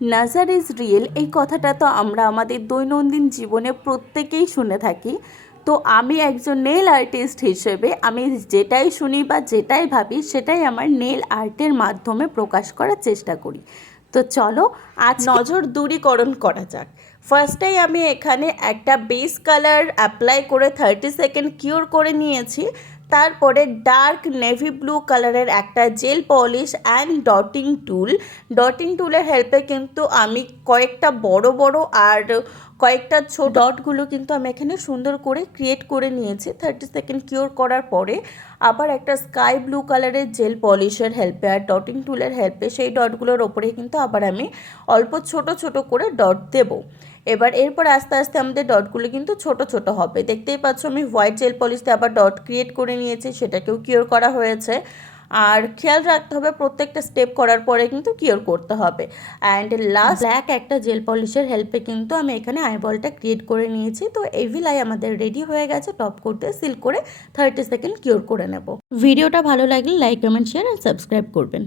Nazar is real এই কথাটা তো আমরা আমাদের দৈনন্দিন জীবনে প্রত্যেকেই শুনে থাকি। তো আমি একজন নেল আর্টিস্ট হিসেবে আমি যেটাই শুনি বা যেটাই ভাবি সেটাই আমার নেল আর্টের মাধ্যমে প্রকাশ করার চেষ্টা করি। তো চলো আজ নজর দূরীকরণ করা যাক। ফার্স্টেই আমি এখানে একটা বেস কালার অ্যাপ্লাই করে 30 সেকেন্ড কিওর করে নিয়েছি। তারপরে ডার্ক নেভি ব্লু কালারের একটা জেল পলিশ অ্যান্ড ডটিং টুলের হেল্পে কিন্তু আমি কয়েকটা বড় বড় আর কয়েকটা ছোট ডটগুলো কিন্তু আমি এখানে সুন্দর করে ক্রিয়েট করে নিয়েছি 30 সেকেন্ড কিওর করার পরে। আবার একটা স্কাই ব্লু কালারের জেল পলিশের হেল্পে আর ডটিং টুলের হেল্পে সেই ডটগুলোর ওপরে কিন্তু আবার আমি অল্প ছোট ছোট করে ডট দেবো। এরপর আস্তে আস্তে আমাদের ডটগুলো কিন্তু ছোট ছোট হবে। দেখতেই পাচ্ছ আমি হোয়াইট জেল পলিশতে আবার ডট ক্রিয়েট করে নিয়েছি, সেটাকেও কিওর করা হয়েছে। আর খেয়াল রাখতে হবে প্রত্যেকটা স্টেপ করার পরে কিন্তু কিওর করতে হবে। অ্যান্ড লাস্ট ব্ল্যাক একটা জেল পলিশের হেল্পে কিন্তু আমি এখানে আইবলটা ক্রিয়েট করে নিয়েছি। তো এভিল আই আমাদের রেডি হয়ে গেছে। টপ করতে সিল করে 30 সেকেন্ড কিওর করে নেব। ভিডিওটা ভালো লাগলে লাইক কমেন্ট শেয়ার আর সাবস্ক্রাইব করবেন।